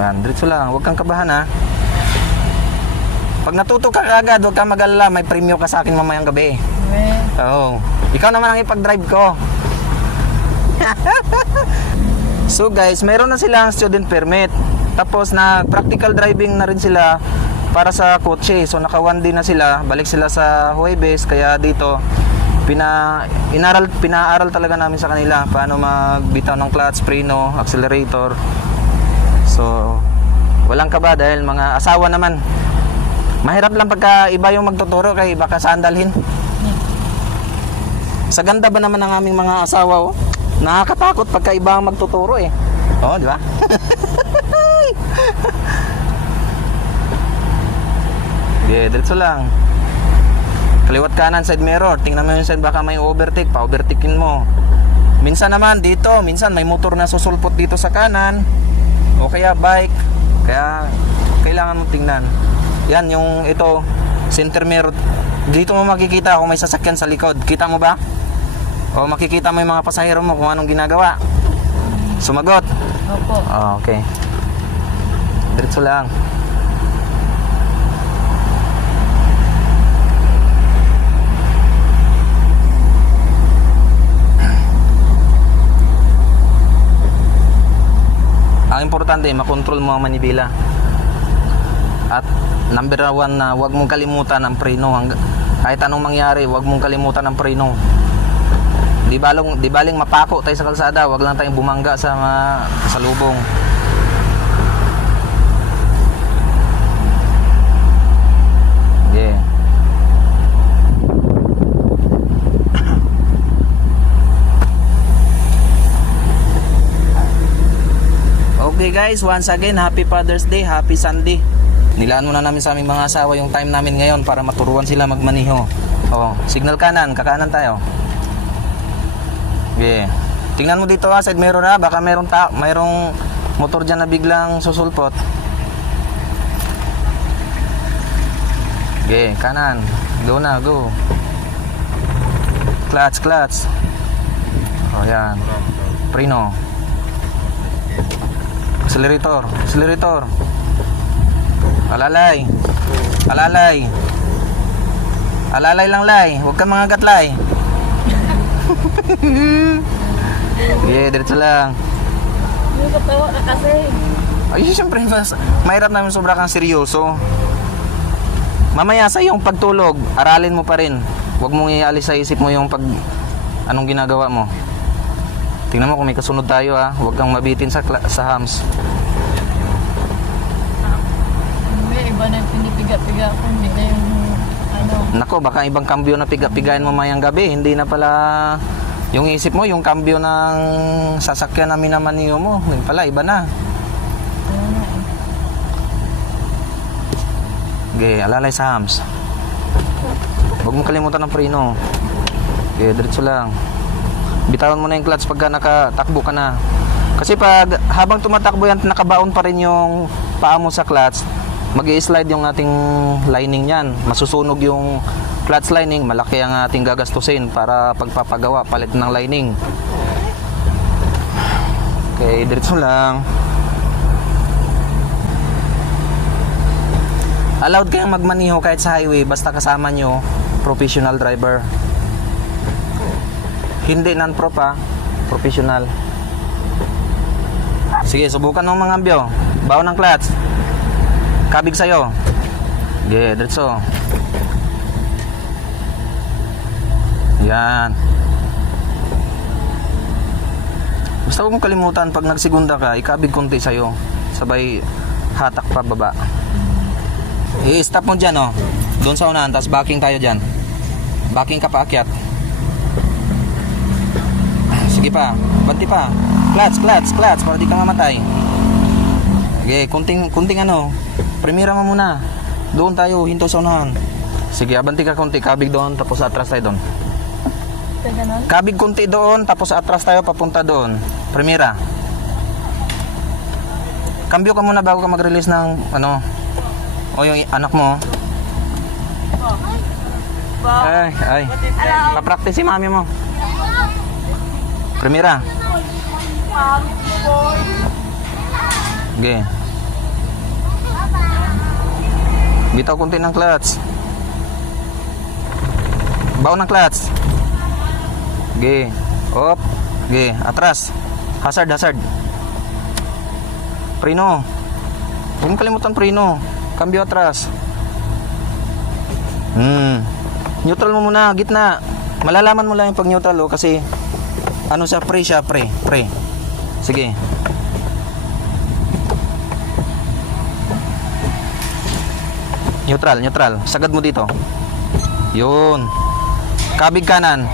Yan, diretso lang. Huwag kang kabahan ha. Pag natuto ka agad, huwag kang mag-alala. May premyo ka sa akin mamayang gabi. Oo. Ikaw naman ang ipag-drive ko. So guys, meron na silang student permit. Tapos na practical driving na rin sila para sa kotse. So naka 1 day na sila. Balik sila sa Huwebes. Kaya dito pinaaral talaga namin sa kanila paano magbitaw ng clutch, preno, accelerator. So walang kaba dahil mga asawa naman. Mahirap lang pagka iba yung magtuturo kay baka sandalhin. Sa ganda ba naman ng aming mga asawa, oh? Nakakatakot pagka iba ang magtuturo eh. Oh, di ba? Okay, diretso lang. Kaliwat kanan side mirror. Tingnan mo yung side, baka may overtake, pa-overtakein mo. Minsan naman dito, minsan may motor na susulpot dito sa kanan. O kaya bike. Kaya kailangan mo tingnan. Yan yung ito, center mirror. Dito mo makikita kung may sasakyan sa likod. Kita mo ba? O makikita mo yung mga pasahero mo kung anong ginagawa. Sumagot? Opo. Oh, okay. Diretso lang. Ang importante, makontrol mo ang manibela. At number 1 na huwag mong kalimutan ang preno. Kahit anong mangyari, huwag mong kalimutan ang preno. Di baling mapako tayo sa kalsada, huwag lang tayong bumangga sa lubong. Yeah. Okay guys, once again, happy Father's Day, happy Sunday. Nilaan muna namin sa aming mga asawa yung time namin ngayon para maturuan sila magmaniho. Oh, signal kanan, kakanan tayo. Okay. Tingnan mo dito ha, side mirror ha, baka mayroong motor dyan na biglang susulpot. Okay, kanan. Go na, go. Clutch. Oh, yan. Preno. Accelerator. Alalay lang lay, huwag kang mga gatlay. Yeah, diretso lang. Hindi ka tawa ka kasi. Ay, siyempre, mahirap namin sobra kang seryoso. Mamaya sa iyong pagtulog, aralin mo pa rin. Huwag mong ialis sa isip mo yung anong ginagawa mo. Tingnan mo kung may kasunod tayo ha. Huwag kang mabitin sa hams. May iba na pinipiga-piga ko. Hindi na yung ano. Nako, baka ibang kambyo na piga-pigain mo mayang gabi. Hindi na pala yung isip mo, yung kambyo ng sasakyan na minamaniho mo. Hindi pala, iba na. Okay, alalay sa hams. Huwag mo kalimutan ng preno. Okay, diretso lang. Bitawan mo na yung clutch pagka nakatakbo ka na. Kasi habang tumatakbo yan, nakabaon pa rin yung paa mo sa clutch, mag-i-slide yung ating lining yan. Masusunog yung clutch lining, malaki ang ating gagastusin para pagpapagawa, palit ng lining. Okay, diretso lang. Allowed kayong magmaniho kahit sa highway basta kasama nyo professional driver. Hindi non-prop ha, professional. Sige, subukan ng mga ambyo. Baon ng clutch. Kabig sa'yo. Okay, diretso. Yan. Basta huwag mong kalimutan pag nagsegunda ka, ikabig konti sa'yo. Sabay hatak pa baba. I-stop mo dyan oh. Doon sa unahan, tapos backing tayo dyan. Backing ka pa akyat. Sige pa, banti pa. Clutch para di ka mamatay. Okay, kunting ano. Primera mo muna. Doon tayo, hinto sa unahan. Sige, abanti ka konti, kabig doon, tapos atras tayo doon. Kabig konti doon, tapos atras tayo papunta doon. Primera. Kambyo ka muna bago ka mag-release ng ano. O yung anak mo. Ay. Pa-practice si mami mo. Primera. Okay. Bitaw konti ng clutch. Baon ng clutch. Ge. Op. Ge. Atras. Hazard, hazard. Preno. Huwag mong kalimutan preno. Cambio atras. Neutral mo muna, gitna. Malalaman mo lang yung pag neutral kasi ano siya, pre. Sige. Neutral. Sagad mo dito. Yun. Kabig kanan.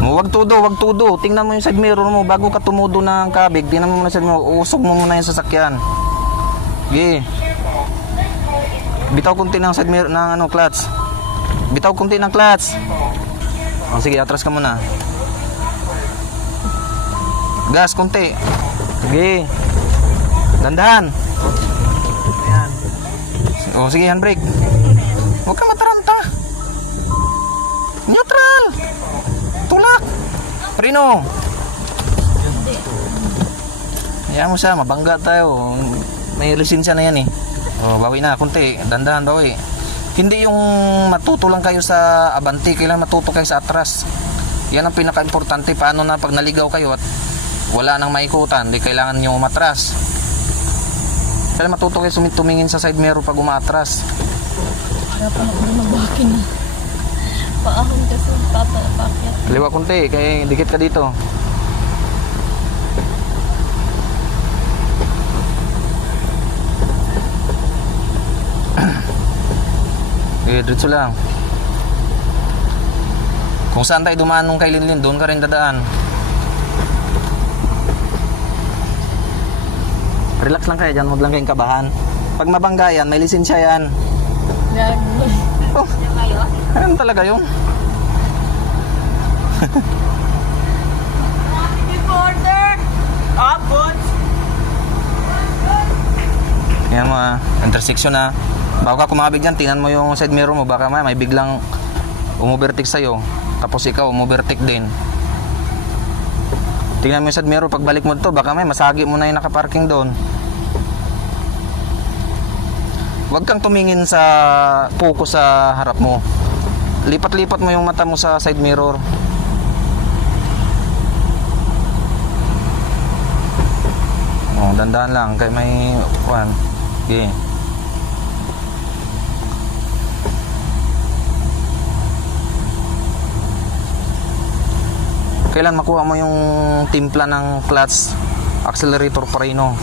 Wag tudo. Tingnan mo yung side mirror mo bago ka tumudo ng kabig. Tingnan mo muna side mirror. Usog mo muna yung sasakyan. Sige. Bitaw kunti ng side mirror ng clutch. Bitaw kunti ng clutch. O, sige, atras ka muna. Gas kunti. Sige. Dandahan. O, sige, handbrake. Huwag ka mataranta. Neutral. Tulak. Rino. Hayaan mo siya, mabangga tayo. May lisensya na yan eh. O, bawi na, kunti. Dandahan, bawi. Hindi yung matuto lang kayo sa abante, kailangan matuto kayo sa atras. Yan ang pinaka-importante. Paano na pag naligaw kayo at wala nang maikutan, di kailangan nyo umatras. Kailangan matuto kayo tumingin sa side mirror pag umatras. Kaya pa ako mabakin na. Paahon kasi, papakyat. Liwa kunti, kaya dikit ka dito. Diretso lang. Kung saan tayo dumaan nung kay Linlin, doon ka rin dadaan. Relax lang kayo dyan, huwag lang kayong kabahan. Pag mabangga yan, may lisensya yan. Gago. Oh, ano talaga yun? Yan mo intersection na. Bago ka kumabig dyan, tingnan mo yung side mirror mo. Baka may biglang umovertake sa'yo. Tapos ikaw umovertake din. Tingnan mo yung side mirror. Pagbalik mo dito, baka may masagi mo na yung nakaparking doon. Huwag kang tumingin sa focus sa harap mo. Lipat-lipat mo yung mata mo sa side mirror. Oh, dandahan lang. Kaya may one. Okay. Kailan makuha mo yung timpla ng clutch accelerator preno.